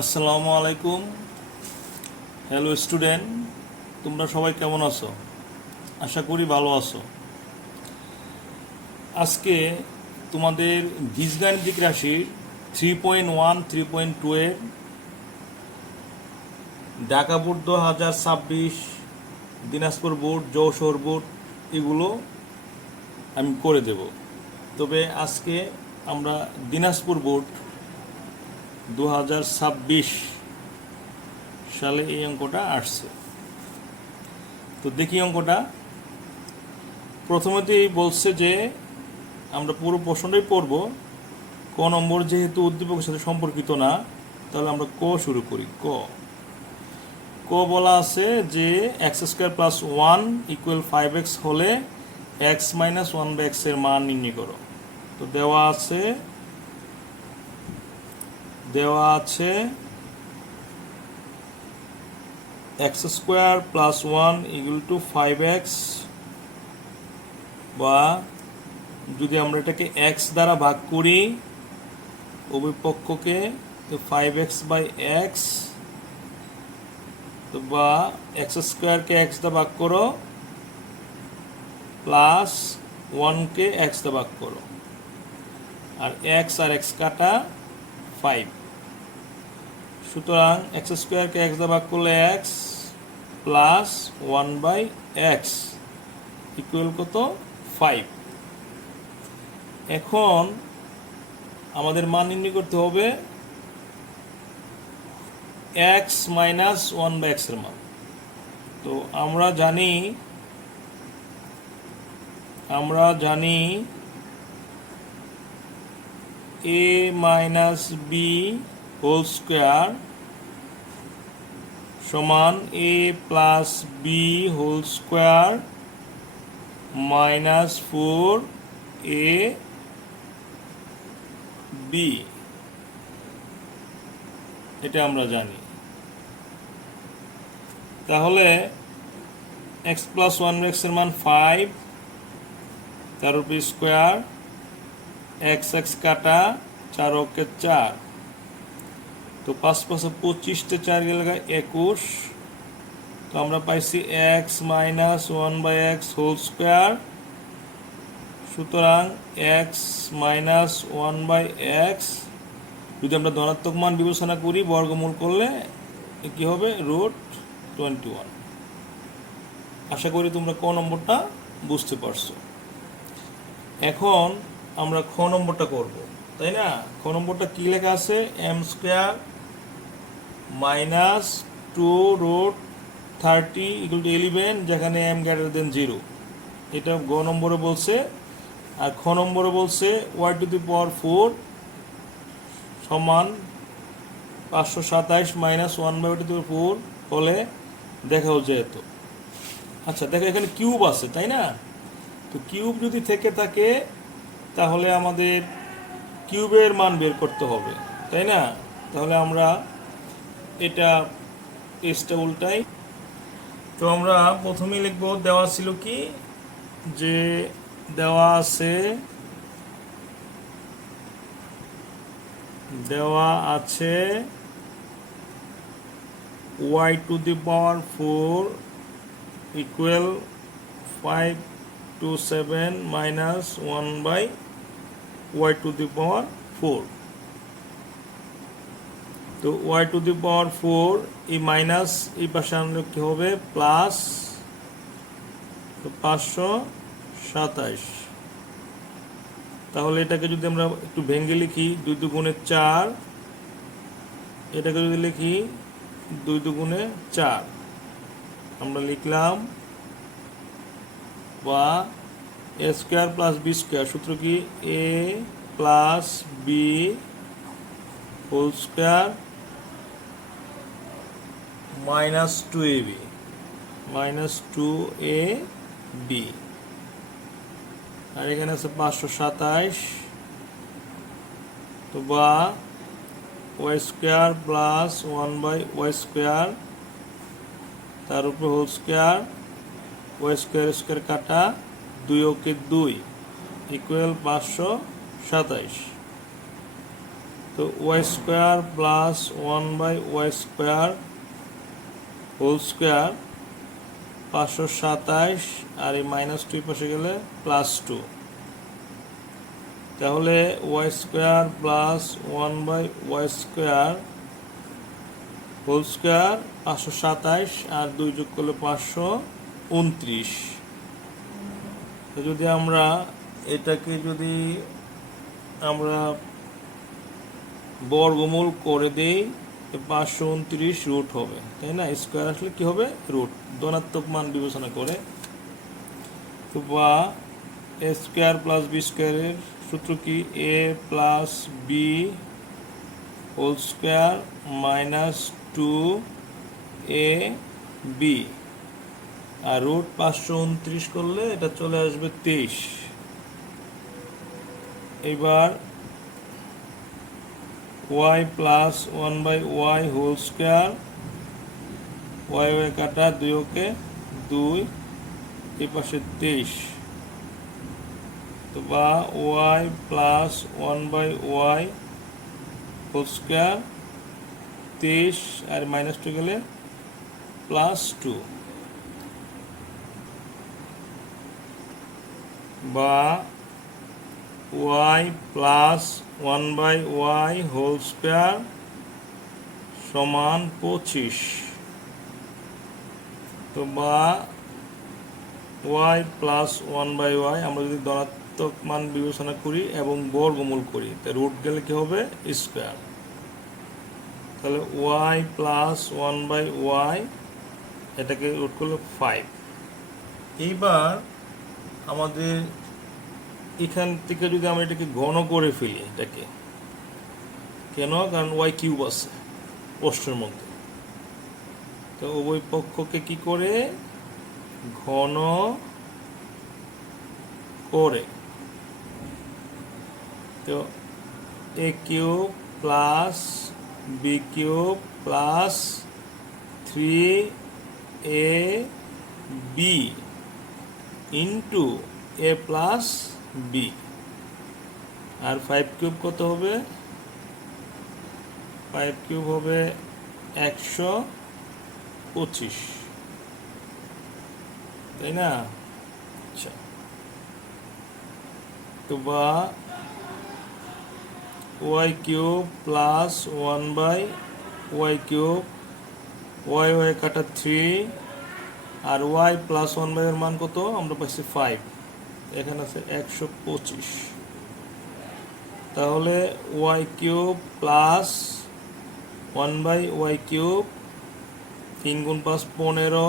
আসসালামু আলাইকুম। Hello student, তোমরা সবাই কেমন আছো? আশা করি ভালো আছো। আজকে তোমাদের বীজগাণিতিক রাশি 3.1 3.2 এর Dhaka board 2026, Dinajpur board, Jessore board এগুলো আমি করে দেব। তবে আজকে আমরা দিনাজপুর বোর্ড 2026 সালে এই অঙ্কটা আসছে। তো দেখি অঙ্কটা। প্রথমেতেই বলছে যে আমরা পুরো প্রশ্নটাই পড়ব। ক নম্বর যেহেতু উদ্দীপকের সাথে সম্পর্কিত না, তাহলে আমরা ক শুরু করি। ক বলা আছে যে x square plus 1 equal 5x হলে x মাইনাস 1/x এর মান নির্ণয় করো। তো দেওয়া আছে x square plus 1 equal to 5x, বা যদি আমরা এটাকে x দ্বারা ভাগ করি উভয় পক্ষকে, তো 5x/x, তো বা এক্স স্কোয়ারকে x দ্বারা ভাগ করো প্লাস 1কে x দ্বারা ভাগ করো, আর x আর x কাটা 5। সুতরাং এক্স স্কোয়ারকে x দ্বারা ভাগ করলে x প্লাস 1/x ইকুয়াল কত? 5। এখন আমাদের মান নির্ণয় করতে হবে x মাইনাস 1/x এর মান। তো আমরা জানি a minus b whole square সমান a plus b whole square minus 4ab, এটা আমরা জানি। তাহলে x প্লাস 1x এর মান 5, তার উপর স্কোয়ার, x কাটা 4 অক্ষে 4, তো 5 5 25, 4 গেলে 21। তো আমরা পাইছি x minus 1/x whole square. সুতরাং x মাইনাস 1/x যদি আমরা ধনাত্মক মান বিবেচনা করি, বর্গমূল করলে কি হবে? √21। আশা করি তোমরা ক নম্বরটা বুঝতে পারছো। এখন আমরা খ নম্বরটা করব, তাই না? খ নম্বরটা কি লেখা আছে? m square minus 2√30 equal to 11, যেখানে m গ্রেটার দেন 0। এটা গ নম্বরে বলছে। আর খ নম্বরে বলছে y⁴ সমান 527 মাইনাস 1/y⁴ হলে দেখাও যেত। আচ্ছা দেখো, এখানে কিউব আছে, তাই না? তো কিউব যদি থেকে থাকে তাহলে আমাদের কিউবের মান বের করতে হবে, তাই না? তাহলে আমরা এটা এসটা উল্টাই। তো আমরা প্রথমেই লিখব, দেওয়া ছিল কি, যে দেওয়া আছে y⁴ ইকুয়াল 527 মাইনাস 1/y⁴। তো y⁴ এই মাইনাস এই পাশে আনলে কি হবে? প্লাস 527। তাহলে এটাকে যদি আমরা একটু ভেঙে লিখি, 2 দুগুণে 4, এটাকে যদি লিখি 2 দুগুণে 4, আমরা লিখলাম, বা a square plus b square, সূত্র কি? a plus b whole square minus 2ab, আর এখানে আছে 527। তো বা y স্কোয়ার প্লাস 1/y², তার উপর হোল স্কোয়ার, y² কাটা 2 অক্ষে 2 ইকুয়াল 527। তো Y square plus 1/y² whole square 527, আর এই -2 পাশে গেলে +2। তাহলে Y square plus 1/y² whole square 527, আর 2 যোগ করলে 529। যদি আমরা এটাকে যদি আমরা বর্গমূল করে দেই, 529 রুট হবে, তাই না? স্কোয়ার আসলে কি হবে? রুট। ধনাত্মক মান বিবেচনা করে। তো বা এ স্কোয়ার প্লাস বি স্কোয়ারের সূত্র কি? A plus B whole square -2 A B, আর রুট 529 করলে এটা চলে আসবে 23। এবার y plus 1/y whole square, y কাটা 2 ওকে 2, এই পাশে 23। তো বা y plus 1/y whole square 23, আর -2 গেলে +2, বা y plus 1/y whole square সমান 25। তো বা y প্লাস 1/y আমরা যদি ধনাত্মক মান বিবেচনা করি এবং বর্গমূল করি, তা রুট গেলে কি হবে? স্কোয়ার। তাহলে y প্লাস 1/y, এটাকে রুট করলে 5। এইবার আমাদের এখান থেকে যদি আমরা এটাকে ঘন করে ফেলি, এটাকে কেন? কারণ y³ আছে প্রশ্নের মধ্যে। তো উভয় পক্ষকে কি করে ঘন করে, তো a³ plus b³ plus 3ab into a plus b, আর 5³ কত হবে? 5³ হবে 125, তাই না? আচ্ছা, তো বা y³ প্লাস 1/y³, y কাটা 3, আর y প্লাস 1/y এর মান কত? আমরা পাইছি 5, এখানে আছে 125। তাহলে y³ plus 1/y³, 3 × 5 15,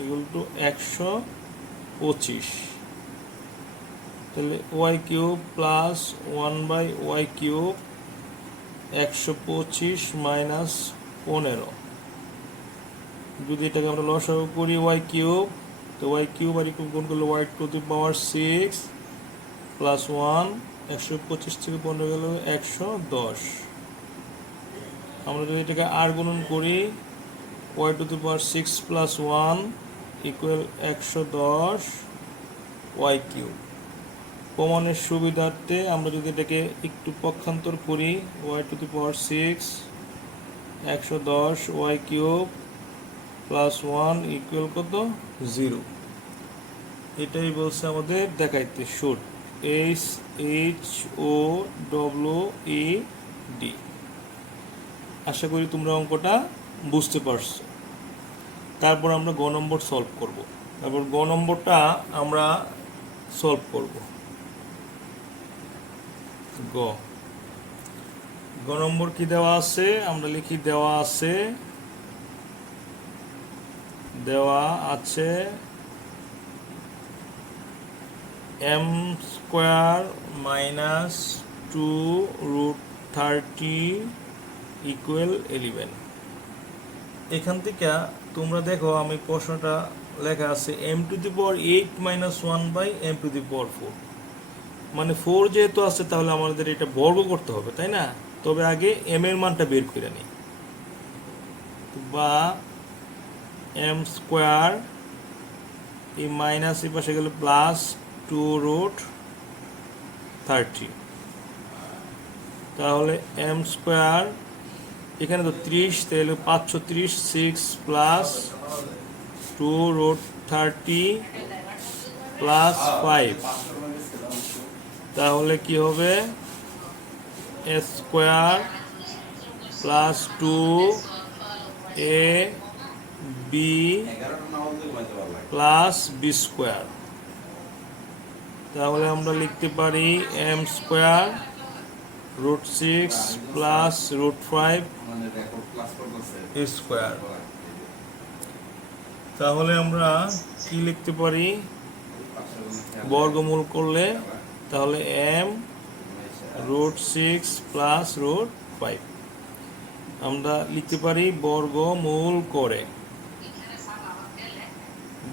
equal to 125। তাহলে y³ প্লাস 1/y³, 125 মাইনাস 15। যদি এটাকে আমরা লসাগু করি y³, তো y³ আর গুণ করলে y⁻6 প্লাস 1, 125 থেকে 15 গেল 110। আমরা যদি এটাকে আর গুণন করি, y⁻6 প্লাস 1 ইকুয়াল 110 y³। প্রমাণের সুবিধার্থে আমরা যদি এটাকে একটু পক্ষান্তর করি, y⁻6 110 y³ প্লাস 1 ইকুয়াল কত? 0। এটাই বলছে আমাদের দেখাইতে, শুড SHOWED। আশা করি তোমরা অঙ্কটা বুঝতে পারছো। তারপর আমরা গ নম্বর সলভ করব। তারপর গ নম্বরটা আমরা সলভ করব। গ নম্বর কি দেওয়া আছে? আমরা লিখি দেওয়া আছে m² মাইনাস 2√30 ইকুয়াল 11। এখান থেকে তোমরা দেখো, আমি প্রশ্নটা লেখা আছে m⁸ 8 - 1/m⁴, মানে 4 যেহেতু আছে তাহলে আমাদের এটা বর্গ করতে হবে, তাই না? তবে আগে m এর মানটা বের করে নিই। বা m², এই মাইনাস এই পাশে গেলে প্লাস 2√30। তাহলে এম স্কোয়ার এখানে তো 30, তাহলে 530 6 প্লাস 2√30 প্লাস 5, তাহলে কি হবে এ square plus 2 A B plus B square. তাহলে আমরা লিখতে পারি এম স্কোয়ার √6 প্লাস √5 স্কোয়ার। তাহলে আমরা কি লিখতে পারি বর্গমূল করলে, তাহলে এম √6 প্লাস √5 আমরা লিখতে পারি বর্গমূল করে,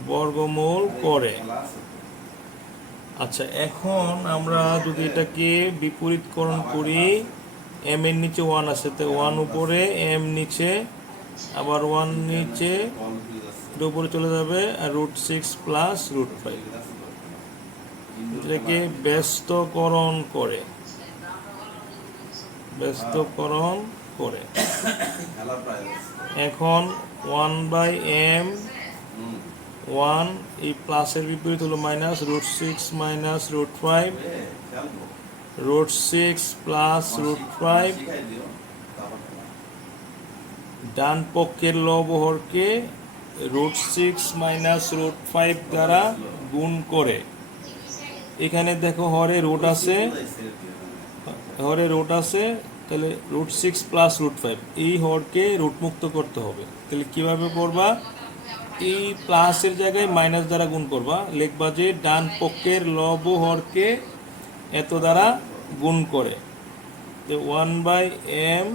বর্গমূল করে। আচ্ছা, এখন আমরা যদি এটাকে বিপরীতকরণ করি, এম এর নিচে 1 আছে, তো 1 উপরে, এম নিচে, আবার 1 নিচে, এটা উপরে চলে যাবে, আর √6 প্লাস √5 এটাকে ব্যস্তকরণ করে, ব্যস্তকরণ করে। এখন 1/m 1, এই প্লাসের বিপরীত হলো মাইনাস, √6 মাইনাস √5, √6 প্লাস √5, ডান পক্ষের লব হরকে √6 মাইনাস √5 দ্বারা গুণ করে। এখানে দেখো হরে রুট আছে, হরে রুট আছে, তাহলে √6 প্লাস √5 এই হরকে রুট মুক্ত করতে হবে। তাহলে কিভাবে করবা, এই প্লাসের জায়গায় মাইনাস দ্বারা গুণ করবা, লিখবা যে ডান পক্ষের লব হরকে এত দ্বারা গুণ করে, 1/m,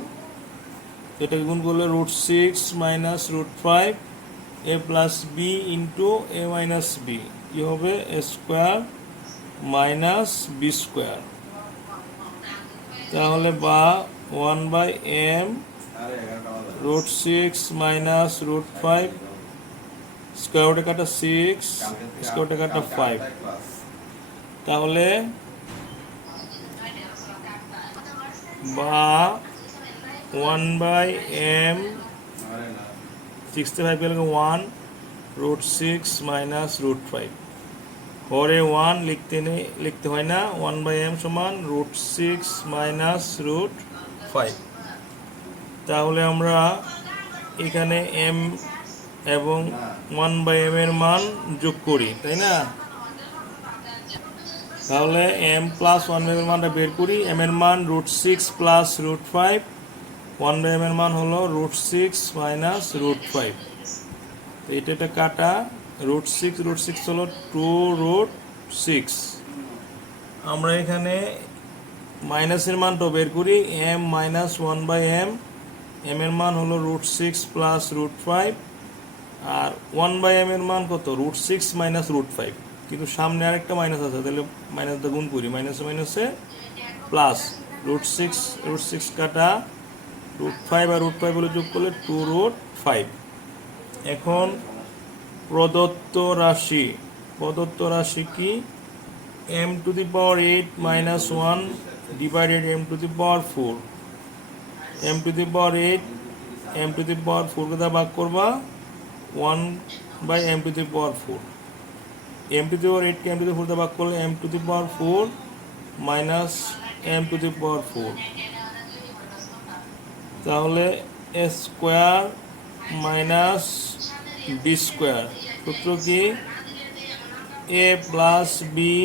এটাকে গুণ করলে √6 minus √5 a plus B into a minus B, কি হবে a square minus B square. তাহলে বা 1/m √6 মাইনাস √5, স্কোয়ার রুটে কাটা 6, স্কোয়ার রুটে কাটা 5, তাহলে বা 1/m 65 গেলে 1 √6 মাইনাস √5, হরে 1 লিখতে হয় না, 1/m সমান √6 মাইনাস √5। তাহলে আমরা এখানে m এবং 1/m এর মান যোগ করি, তাই না? তাহলে m প্লাস 1/m এর মানটা বের করি, m এর মান √6 প্লাস √5, 1/m এর মান হলো √6 মাইনাস √5। তো এটা কাটা, √6 হলো 2√6। আমরা এখানে মাইনাসের মানটা বের করি, m মাইনাস 1/m, m এর মান হলো √6 প্লাস √5, আর 1/m এর মান কত, √6 মাইনাস √5, কিন্তু সামনে আরেকটা মাইনাস আছে, তাহলে মাইনাসটা গুণ করি, মাইনাসে মাইনাসে প্লাস, √6 কাটা, √5 আর √5 বলে যোগ করলে 2√5। এখন প্রদত্ত রাশি কি, m⁸ minus 1 divided m⁴, m⁴ m⁴ দ্বারা ভাগ করবা 1/m⁴, m⁴ কে m⁴ দ্বারা ভাগ করলে m⁴ মাইনাস m⁴, তাহলে a square minus B square, সূত্র কি a plus B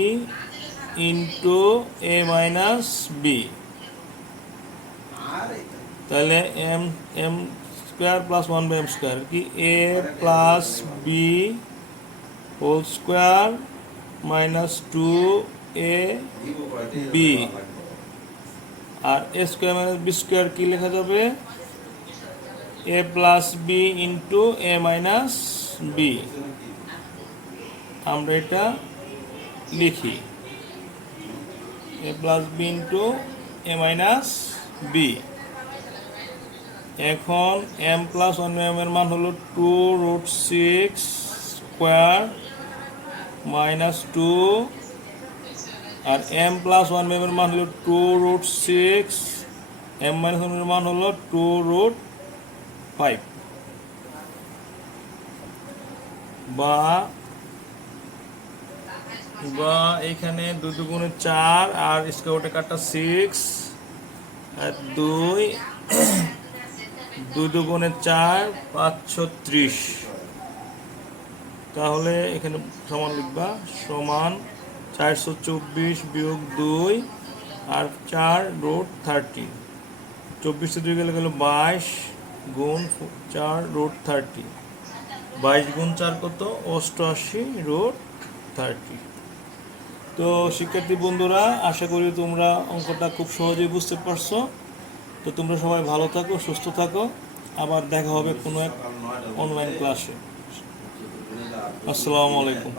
into a minus B, তাহলে m square plus 1/m square কি a plus B whole square minus 2ab, আর a square minus B square কি লেখা যাবে, a plus B into a minus B. আমরা এটা লিখি a plus B into a minus B. এখন m plus 1/m এর মান হলো 2√6 স্কোয়ার মাইনাস 2, আর m প্লাস 1/m এর মান হলো 2√6 m মাইনাস ওয়ানের মান হলো 2√5 বা বা এখানে 2 দুগুণে 4 আর স্কোয়ার রুটে কাটা 6 আর 2 দুগুণে 4 530। তাহলে এখানে সমান লিখবা সমান 424 বিয়োগ 2 আর 4√30। 24 2 গেলে 22 গুণ 4√30। 22 গুণ 4 কত? 88√30। তো শিক্ষার্থী বন্ধুরা, আশা করি তোমরা অঙ্কটা খুব সহজেই বুঝতে পারছো। তো তোমরা সবাই ভালো থাকো, সুস্থ থাকো। আবার দেখা হবে কোনো এক অনলাইন ক্লাসে। আসসালামু আলাইকুম।